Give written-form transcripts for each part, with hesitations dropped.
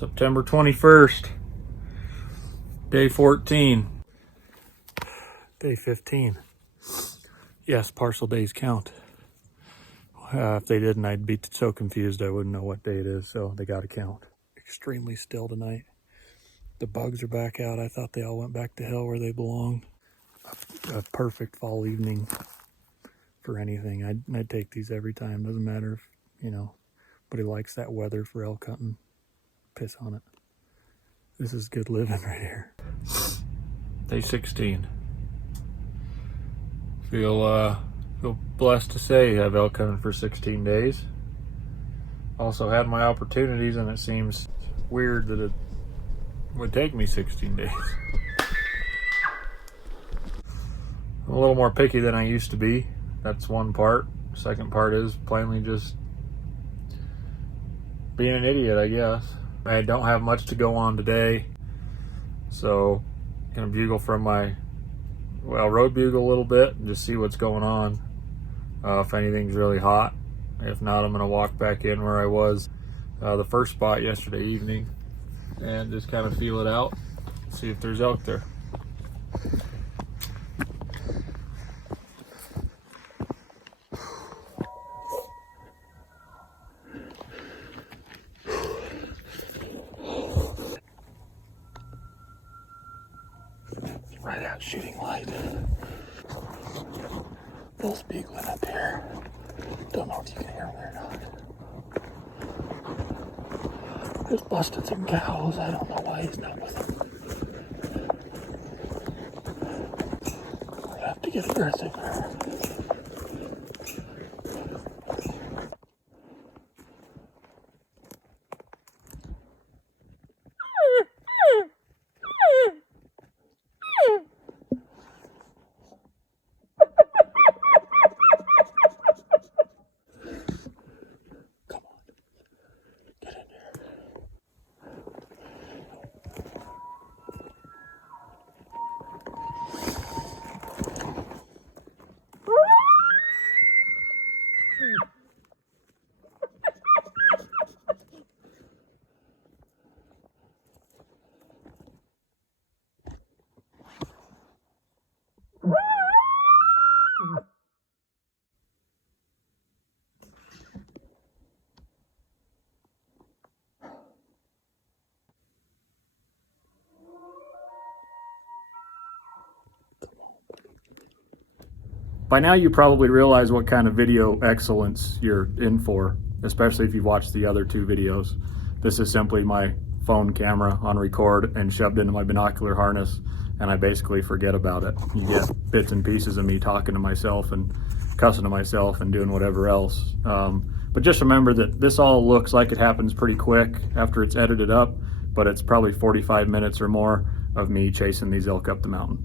September 21st, day 14. Day 15. Yes, partial days count. If they didn't, I'd be so confused I wouldn't know what day it is, so they gotta count. Extremely still tonight. The bugs are back out. I thought they all went back to hell where they belong. A perfect fall evening for anything. I'd take these every time. Doesn't matter if, you know, but he likes that weather for elk hunting. Piss on it. This is good living right here. Day 16. Feel blessed to say I have elk hunting for 16 days. Also had my opportunities, and it seems weird that it would take me 16 days. I'm a little more picky than I used to be. That's one part. Second part is plainly just being an idiot, I guess. I don't have much to go on today, so I'm gonna bugle from my, road bugle a little bit and just see what's going on. If anything's really hot. If not, I'm gonna walk back in where I was the first spot yesterday evening and just kind of feel it out, see if there's elk there. Right out shooting light. Bill's bugling up here. Don't know if you can hear him or not. Just busted some cows. I don't know why he's not with them. I have to get aggressive. By now you probably realize what kind of video excellence you're in for, especially if you've watched the other two videos. This is simply my phone camera on record and shoved into my binocular harness, and I basically forget about it. You get bits and pieces of me talking to myself and cussing to myself and doing whatever else. But just remember that this all looks like it happens pretty quick after it's edited up, but it's probably 45 minutes or more of me chasing these elk up the mountain.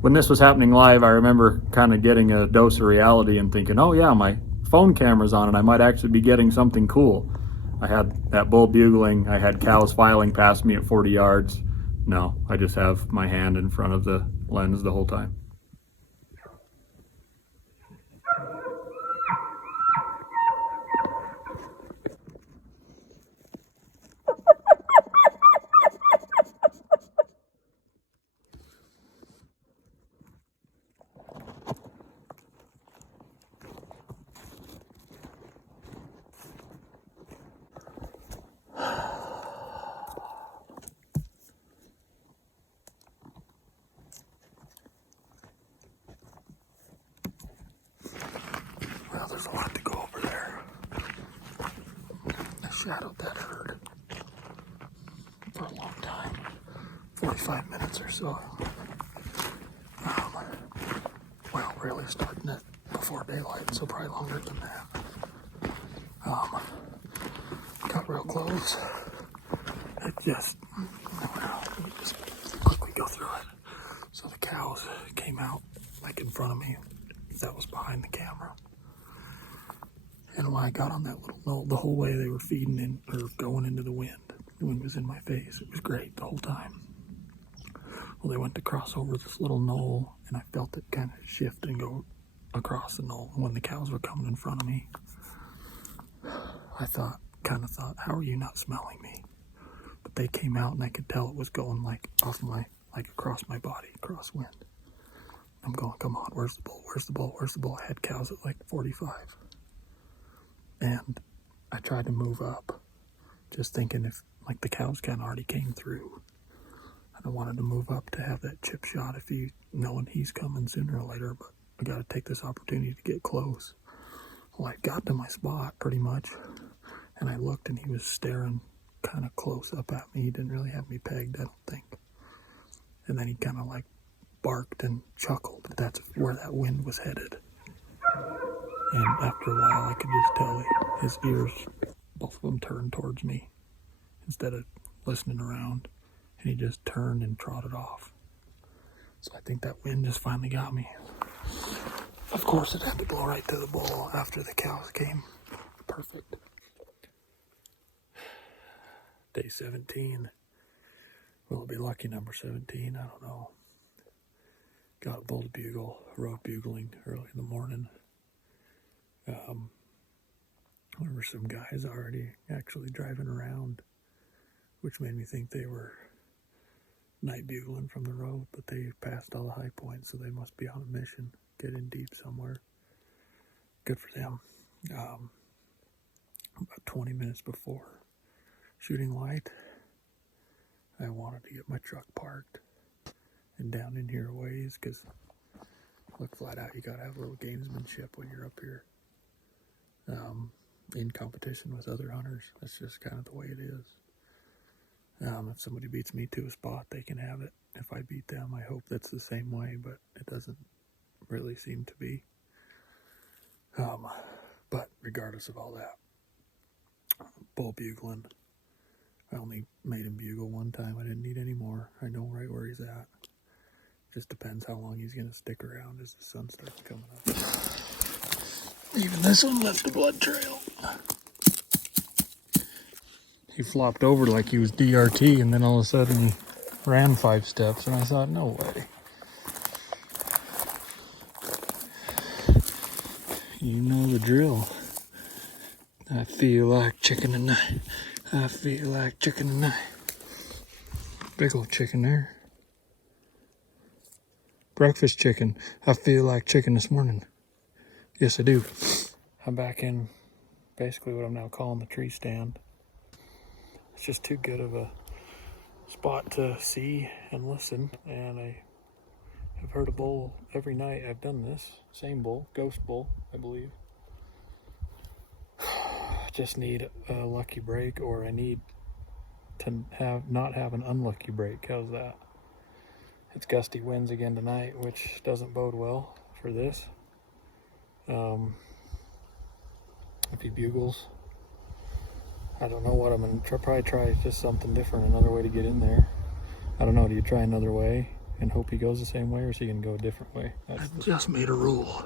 When this was happening live, I remember kind of getting a dose of reality and thinking, oh yeah, my phone cameras on it, I might actually be getting something cool. I had that bull bugling, I had cows filing past me at 40 yards. No, I just have my hand in front of the lens the whole time. Well, there's a lot to go over there. I shadowed that herd for a long time, 45 minutes or so. Well, really starting it before daylight, so probably longer than that. Got real close. It just, well, let me just quickly go through it. So the cows came out like in front of me. That was behind the camera. And when I got on that little knoll, the whole way they were feeding in or going into the wind. The wind was in my face. It was great the whole time. Well, they went to cross over this little knoll, and I felt it kind of shift and go across the knoll. And when the cows were coming in front of me, I kind of thought, how are you not smelling me? But they came out, and I could tell it was going like off my, like across my body, cross wind. I'm going, come on, where's the bull? Where's the bull? Where's the bull? I had cows at like 45. And I tried to move up, just thinking if like the cows kind of already came through. I wanted to move up to have that chip shot if he, knowing he's coming sooner or later, but I got to take this opportunity to get close. Well, I got to my spot pretty much, and I looked and he was staring kind of close up at me. He didn't really have me pegged, I don't think. And then he kind of like barked and chuckled. That's where that wind was headed. And after a while, I could just tell his ears, both of them turned towards me instead of listening around. And he just turned and trotted off. So I think that wind just finally got me. Of course, it had to blow right to the bull after the cows came. Perfect. Day 17. Will it be lucky number 17? I don't know. Got a bull to bugle, road bugling early in the morning. There were some guys already actually driving around, which made me think they were night bugling from the road, but they passed all the high points, so they must be on a mission, get in deep somewhere. Good for them. About 20 minutes before shooting light, I wanted to get my truck parked and down in here a ways, because look, flat out, you gotta have a little gamesmanship when you're up here. In competition with other hunters. That's just kind of the way it is. If somebody beats me to a spot, they can have it. If I beat them, I hope that's the same way, but it doesn't really seem to be. But regardless of all that, bull bugling, I only made him bugle one time. I didn't need any more. I know right where he's at. Just depends how long he's going to stick around as the sun starts coming up. Even this one left the blood trail. He flopped over like he was DRT, and then all of a sudden he ran 5 steps, and I thought, no way. You know the drill. I feel like chicken tonight. I feel like chicken tonight. Big old chicken there. Breakfast chicken. I feel like chicken this morning. Yes, I do. I'm back in basically what I'm now calling the tree stand. It's just too good of a spot to see and listen, and I have heard a bull every night. I've done this. Same bull, ghost bull, I believe. Just need a lucky break, or I need to not have an unlucky break. How's that? It's gusty winds again tonight, which doesn't bode well for this. If he bugles, I don't know what I'm going to probably try just something different, another way to get in there. I don't know, do you try another way and hope he goes the same way, or is he going to go a different way? I just made a rule.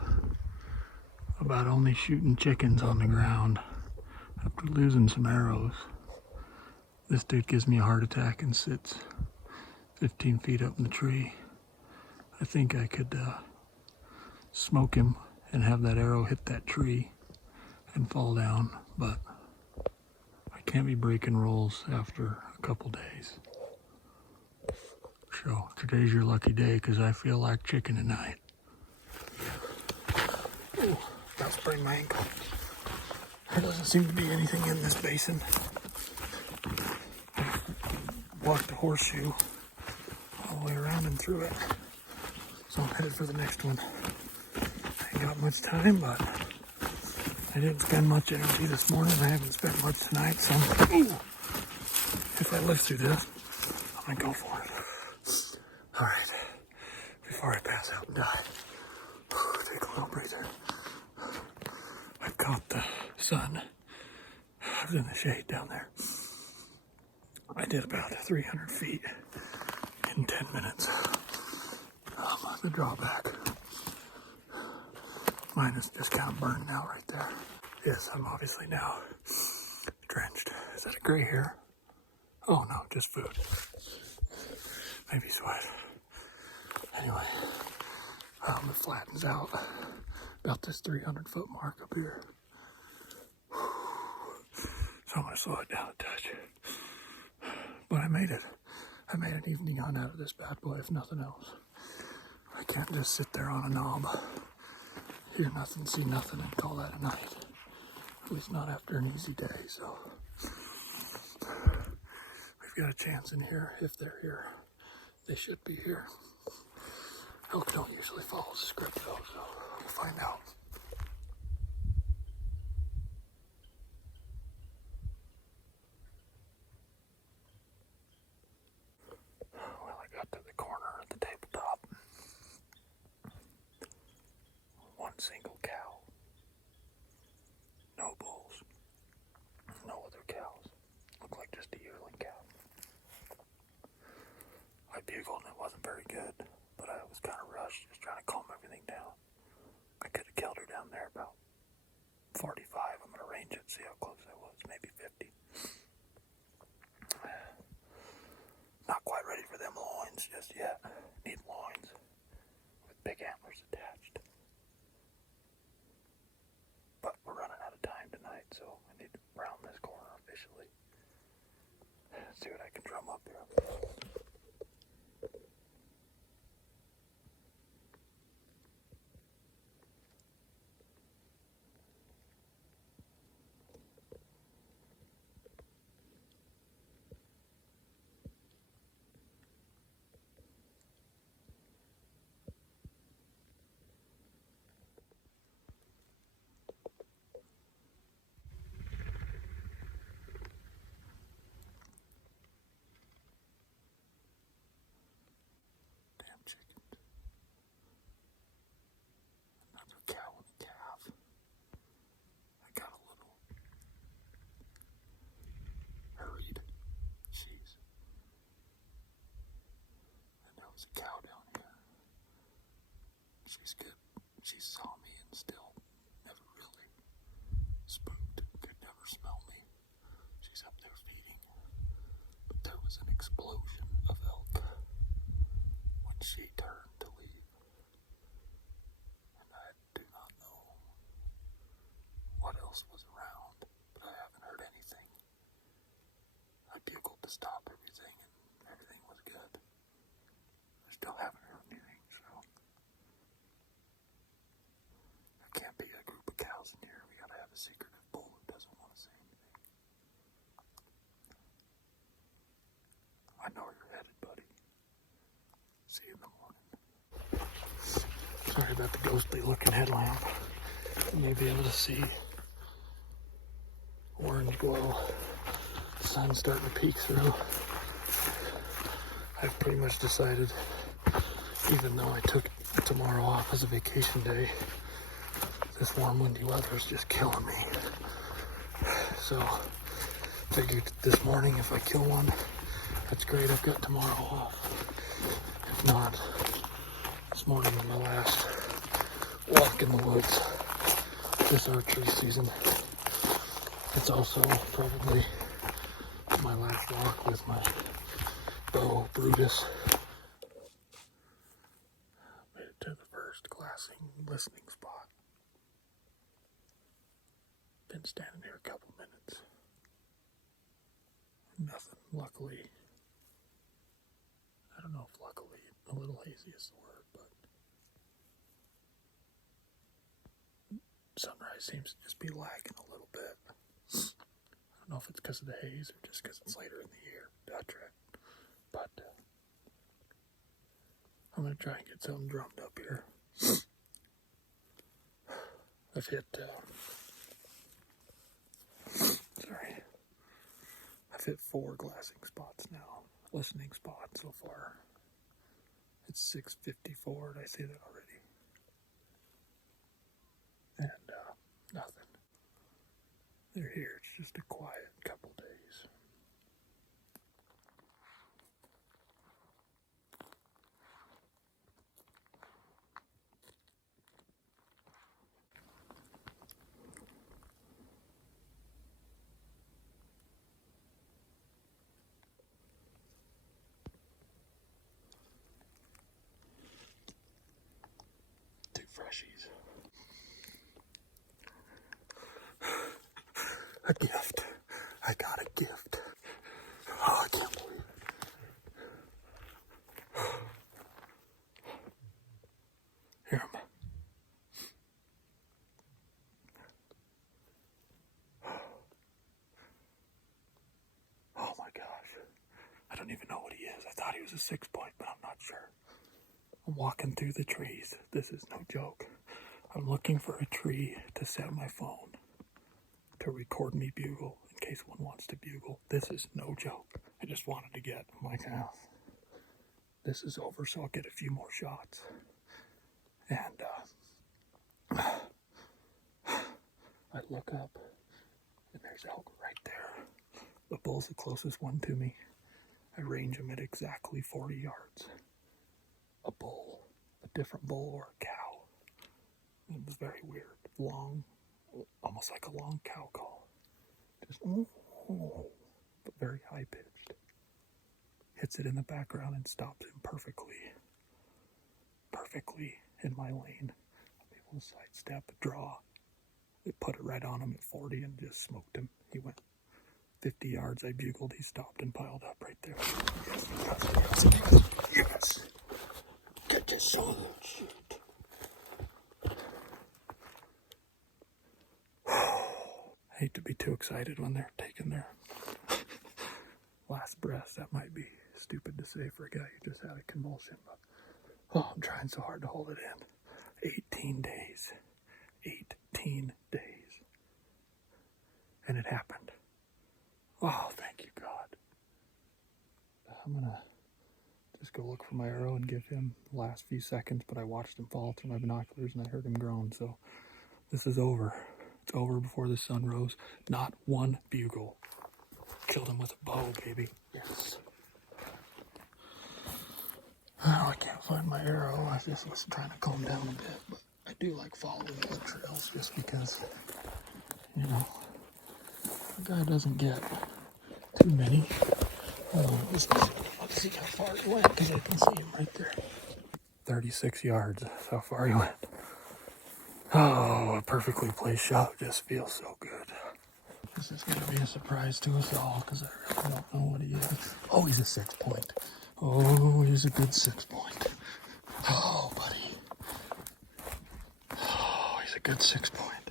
about only shooting chickens on the ground after losing some arrows. This dude gives me a heart attack and sits 15 feet up in the tree. I think I could smoke him and have that arrow hit that tree and fall down, but I can't be breaking rules after a couple days. So today's your lucky day because I feel like chicken tonight. Ooh, about sprained my ankle. There doesn't seem to be anything in this basin. Walked the horseshoe all the way around and through it. So I'm headed for the next one. I ain't got much time, but I didn't spend much energy this morning. I haven't spent much tonight, so if I live through this, I'm gonna go for it. All right, before I pass out and die, take a little breather. I caught the sun. I was in the shade down there. I did about 300 feet in 10 minutes. The drawback, mine is just kind of burning out right there. Yes, I'm obviously now drenched. Is that a gray hair? Oh no, just food. Maybe sweat. Anyway, it flattens out about this 300-foot mark up here. So I'm going to slow it down a touch. But I made it. I made an evening hunt out of this bad boy, if nothing else. I can't just sit there on a knob, hear nothing, see nothing, and call that a night. At least not after an easy day, so. We've got a chance in here. If they're here, they should be here. Elk don't usually follow the script though, so we'll find out. Well, I got to the corner of the tabletop. One single cow. No bulls. No other cows. Looked like just a yearling cow. I bugled and it wasn't very good, but I was kind of rushed, just trying to calm everything down. I could have killed her down there about 45. I'm going to range it, see how close I was. Maybe 50. Not quite ready for them loins just yet. Need loins with big antlers attached. But we're running out of time tonight, so I need to round this corner officially. See what I can drum up here. Chicken. Another cow and a calf. I got a little hurried. Jeez. And there was a cow down here. She's good. She saw me and still never really spooked. Could never smell me. She's up there feeding. But there was an explosion of elk when she turned to leave. And I do not know what else was around, but I haven't heard anything. I bugled to stop everything, and everything was good. I still haven't heard anything, so there can't be a group of cows in here. We gotta have a secretive bull who doesn't want to say anything. I know where you're headed, buddy. See you in the morning. Sorry about the ghostly looking headlamp. You may be able to see orange glow. The sun's starting to peek through. I've pretty much decided, even though I took tomorrow off as a vacation day, this warm windy weather is just killing me. So figured this morning if I kill one, that's great, I've got tomorrow off. If not, this morning on my last walk in the woods, this archery season. It's also probably my last walk with my bow, Brutus. Made it to the first glassing listening spot. Been standing here a couple minutes. Nothing, luckily. I don't know if luckily, a little hazy is the word, but sunrise seems to just be lagging a little bit. I don't know if it's because of the haze or just because it's later in the year. But I'm going to try and get something drummed up here. I've hit, I've hit 4 glassing spots now, listening spots so far. It's 6:54, did I say that already? And, nothing. They're here, it's just a quiet couple days. Two freshies. A gift. I got a gift. Oh, I can't believe it. Hear him. Oh my gosh. I don't even know what he is. I thought he was a 6-point, but I'm not sure. I'm walking through the trees. This is no joke. I'm looking for a tree to set my phone to record me bugle in case one wants to bugle. This is no joke. I just wanted to get my house. This is over, so I'll get a few more shots. And I look up, and there's elk right there. The bull's the closest one to me. I range him at exactly 40 yards. A bull, a different bull or a cow. It was very weird. Long, almost like a long cow call. Just, but very high pitched. Hits it in the background and stops him perfectly in my lane. I'm able to sidestep, draw. It put it right on him at 40 and just smoked him. He went 50 yards. I bugled. He stopped and piled up right there. Yes. Get this son of that shit. I hate to be too excited when they're taking their last breath. That might be stupid to say for a guy who just had a convulsion, but I'm trying so hard to hold it in. 18 days. 18 days. And it happened. Oh, thank you, God. I'm going to just go look for my arrow and give him the last few seconds, but I watched him fall through my binoculars and I heard him groan, so this is over. It's over before the sun rose. Not one bugle. Killed him with a bow, baby. Yes. Oh, I can't find my arrow. I just was trying to calm down a bit, but I do like following the trails just because, you know, the guy doesn't get too many. Let's see how far he went, because I can see him right there. 36 yards. That's how far he went. Oh, a perfectly placed shot just feels so good. This is going to be a surprise to us all, because I really don't know what he is. Oh, he's a 6-point. Oh, he's a good 6-point. Oh, buddy. Oh, he's a good 6-point.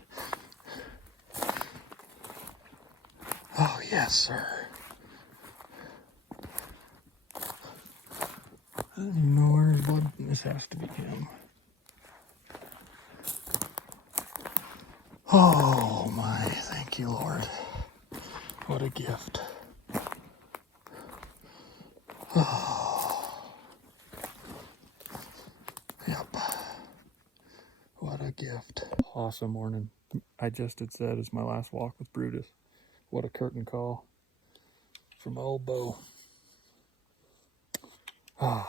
Oh, yes, sir. I don't even know where his blood. This has to be him. Oh, my. Thank you, Lord. What a gift. Oh. Yep. What a gift. Awesome morning. I just had said it's my last walk with Brutus. What a curtain call from old Bo. Oh.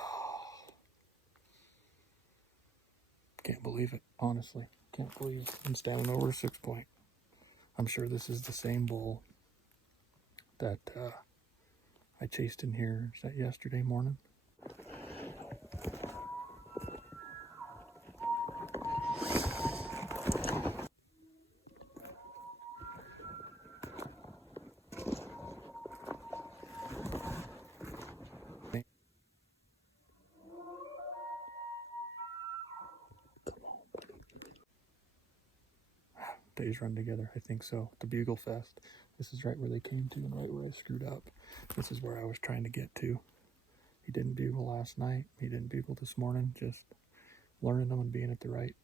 Can't believe it, honestly. Can't believe I'm standing over a 6-point. I'm sure this is the same bull that I chased in here. Is that yesterday morning? Days run together, I think so. The Bugle Fest. This is right where they came to and right where I screwed up. This is where I was trying to get to. He didn't bugle last night. He didn't bugle this morning. Just learning them and being at the right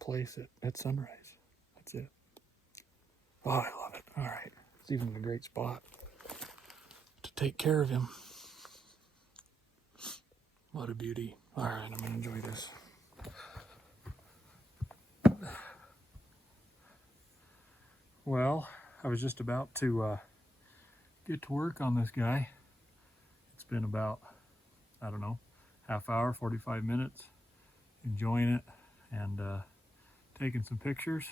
place at sunrise. That's it. Oh, I love it. All right. It's even a great spot to take care of him. What a beauty. All right, I'm going to enjoy this. Well, I was just about to get to work on this guy. It's been about, I don't know, half hour, 45 minutes, enjoying it and taking some pictures.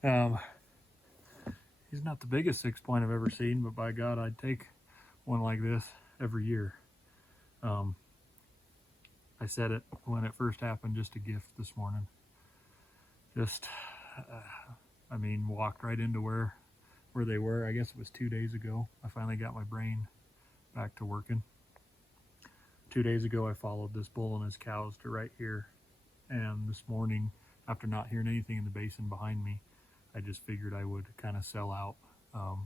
He's not the biggest 6-point I've ever seen, but by God, I'd take one like this every year. I said it when it first happened, just a gift this morning. Just, I mean, walked right into where they were. I guess it was 2 days ago. I finally got my brain back to working. 2 days ago, I followed this bull and his cows to right here. And this morning, after not hearing anything in the basin behind me, I just figured I would kind of sell out,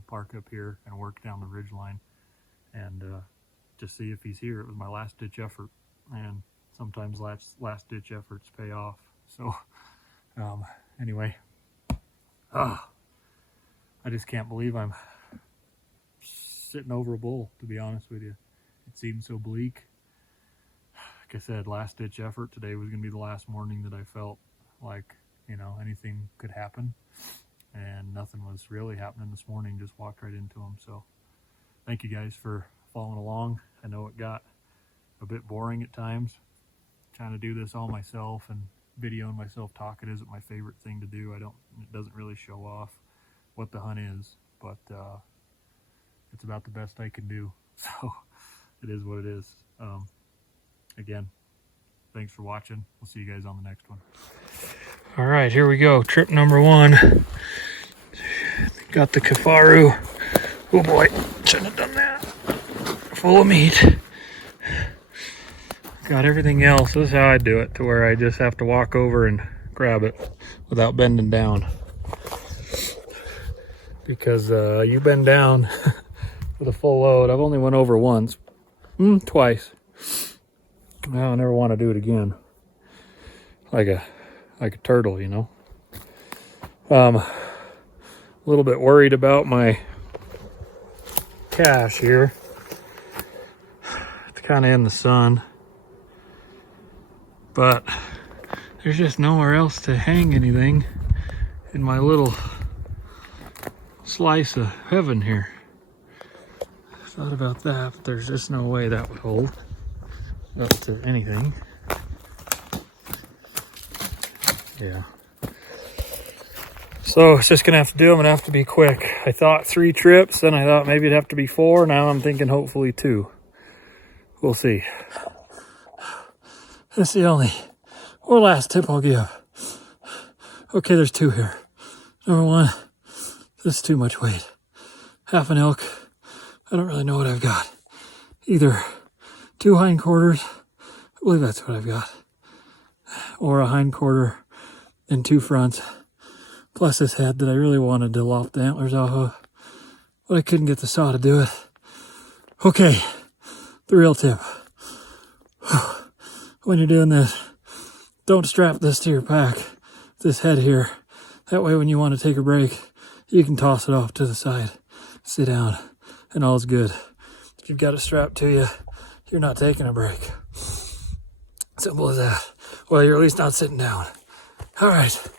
park up here and work down the ridge line and just see if he's here. It was my last ditch effort, and sometimes last ditch efforts pay off. So anyway, I just can't believe I'm sitting over a bull, to be honest with you. It seemed so bleak. Like I said, last ditch effort. Today was going to be the last morning that I felt like, you know, anything could happen, and nothing was really happening this morning. Just walked right into them. So thank you guys for following along. I know it got a bit boring at times trying to do this all myself, and videoing myself talking isn't my favorite thing to do. It doesn't really show off what the hunt is, but it's about the best I can do. So it is what it is. Again, thanks for watching. We'll see you guys on the next one. All right, here we go. Trip number 1. Got the Kafaru. Oh boy, shouldn't have done that. Full of meat. Got everything else. This is how I do it, to where I just have to walk over and grab it without bending down. Because you bend down with a full load. I've only went over once. Twice. Well, I never want to do it again. Like a turtle, you know. A little bit worried about my cache here. It's kind of in the sun, but there's just nowhere else to hang anything in my little slice of heaven here. Thought about that, but there's just no way that would hold up to anything. Yeah. So it's just gonna have to do. I'm gonna have to be quick. I thought 3 trips, then I thought maybe it'd have to be 4. Now I'm thinking hopefully 2. We'll see. That's the only or last tip I'll give. Okay, there's 2 here. Number 1, this is too much weight. Half an elk. I don't really know what I've got. Either 2 hindquarters, I believe that's what I've got, or a hindquarter and 2 fronts, plus this head that I really wanted to lop the antlers off of, but I couldn't get the saw to do it. Okay, the real tip. When you're doing this, don't strap this to your pack, this head here. That way when you want to take a break, you can toss it off to the side, sit down, and all's good. If you've got it strapped to you, you're not taking a break. Simple as that. Well, you're at least not sitting down. All right.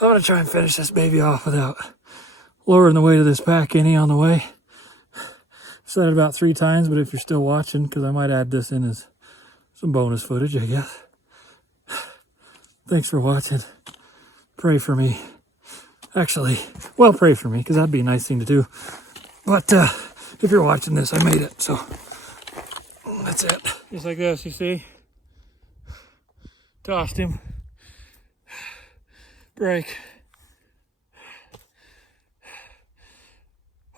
I'm going to try and finish this baby off without lowering the weight of this pack any on the way. Said it about 3 times, but if you're still watching, because I might add this in as some bonus footage, I guess. Thanks for watching. Pray for me. Actually, well, pray for me, because that'd be a nice thing to do. But if you're watching this, I made it, so that's it. Just like this, you see? Tossed him. Break.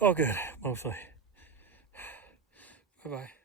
All good, mostly. Bye-bye.